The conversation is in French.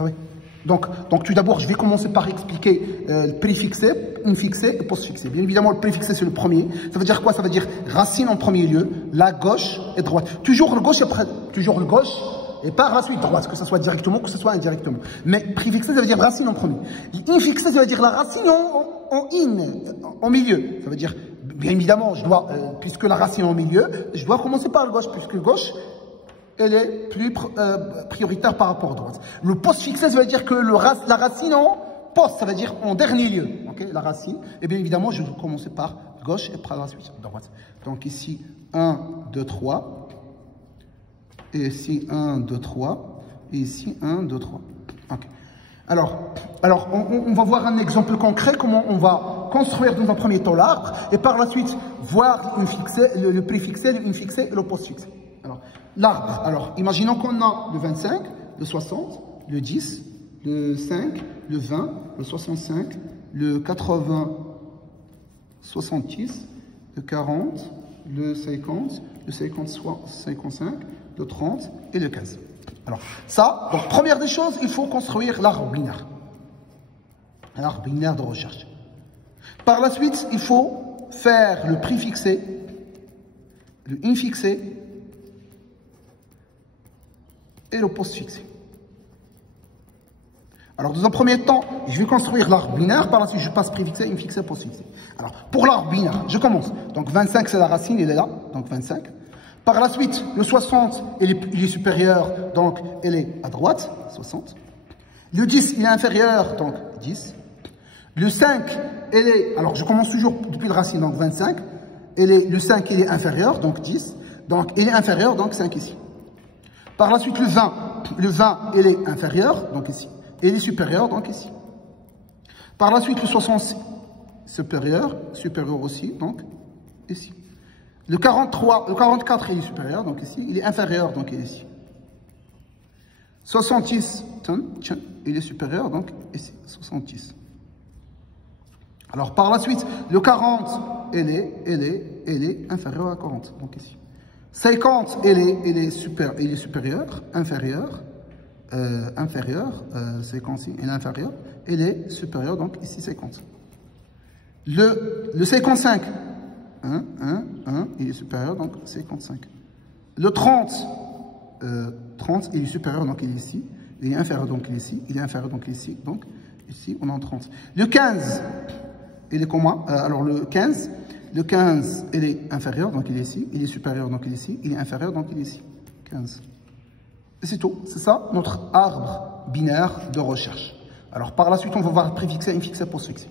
Oui. Donc tout d'abord, je vais commencer par expliquer le préfixé, infixé et postfixé. Bien évidemment, le préfixé, c'est le premier. Ça veut dire quoi? Ça veut dire racine en premier lieu, la gauche et droite. Toujours le gauche et par la suite droite, que ce soit directement, que ce soit indirectement. Mais préfixé, ça veut dire racine en premier. Infixé, ça veut dire la racine en milieu. Ça veut dire, bien évidemment, puisque la racine est en milieu, je dois commencer par le gauche, puisque gauche, elle est plus prioritaire par rapport à droite. Le postfixé, ça veut dire que la racine en post, ça veut dire en dernier lieu. Okay, la racine. Et bien évidemment, je vais commencer par gauche et par la suite droite. Donc ici, 1, 2, 3. Et ici, 1, 2, 3. Et ici, 1, 2, 3. Okay. Alors on va voir un exemple concret, comment on va construire dans un premier temps l'arbre, et par la suite, voir le préfixé, l'infixé et le postfixé. Alors, l'arbre, imaginons qu'on a le 25, le 60, le 10, le 5, le 20, le 65, le 80, 70, le 40, le 50, le 55, le 30 et le 15. Alors, ça, donc, première des choses, il faut construire l'arbre binaire. L'arbre binaire de recherche. Par la suite, il faut faire le préfixé, le infixé, et le postfixé. Alors, dans un premier temps, je vais construire l'arbre binaire. Par la suite, je passe préfixé, infixé, postfixé. Alors, pour l'arbre binaire, je commence. Donc, 25, c'est la racine, il est là. Donc, 25. Par la suite, le 60, il est supérieur. Donc, elle est à droite, 60. Le 10, il est inférieur. Donc, 10. Le 5, alors, je commence toujours depuis la racine. Donc, 25. Le 5, il est inférieur. Donc, 10. Donc, il est inférieur. Donc, 5 ici. Par la suite, le 20, il est inférieur, donc ici. Et il est supérieur, donc ici. Par la suite, le 60, supérieur aussi, donc ici. Le 44, il est supérieur, donc ici. Il est inférieur, donc il est ici. 70, il est supérieur, donc ici, 70. Alors, par la suite, le 40, il est inférieur à 40, donc ici. 50, il est supérieur, inférieur, 50, il est inférieur, il est supérieur, donc ici 50. Le 55, 1, il est supérieur, donc 55. Le 30, il est supérieur, donc il est ici. Il est inférieur, donc il est ici. Il est inférieur, donc il est ici. Donc ici, on est en 30. Le 15, il est comment? Alors le 15, il est inférieur, donc il est ici. Il est supérieur, donc il est ici. Il est inférieur, donc il est ici. 15. Et c'est tout. C'est ça, notre arbre binaire de recherche. Alors, par la suite, on va voir préfixé, infixé, postfixé.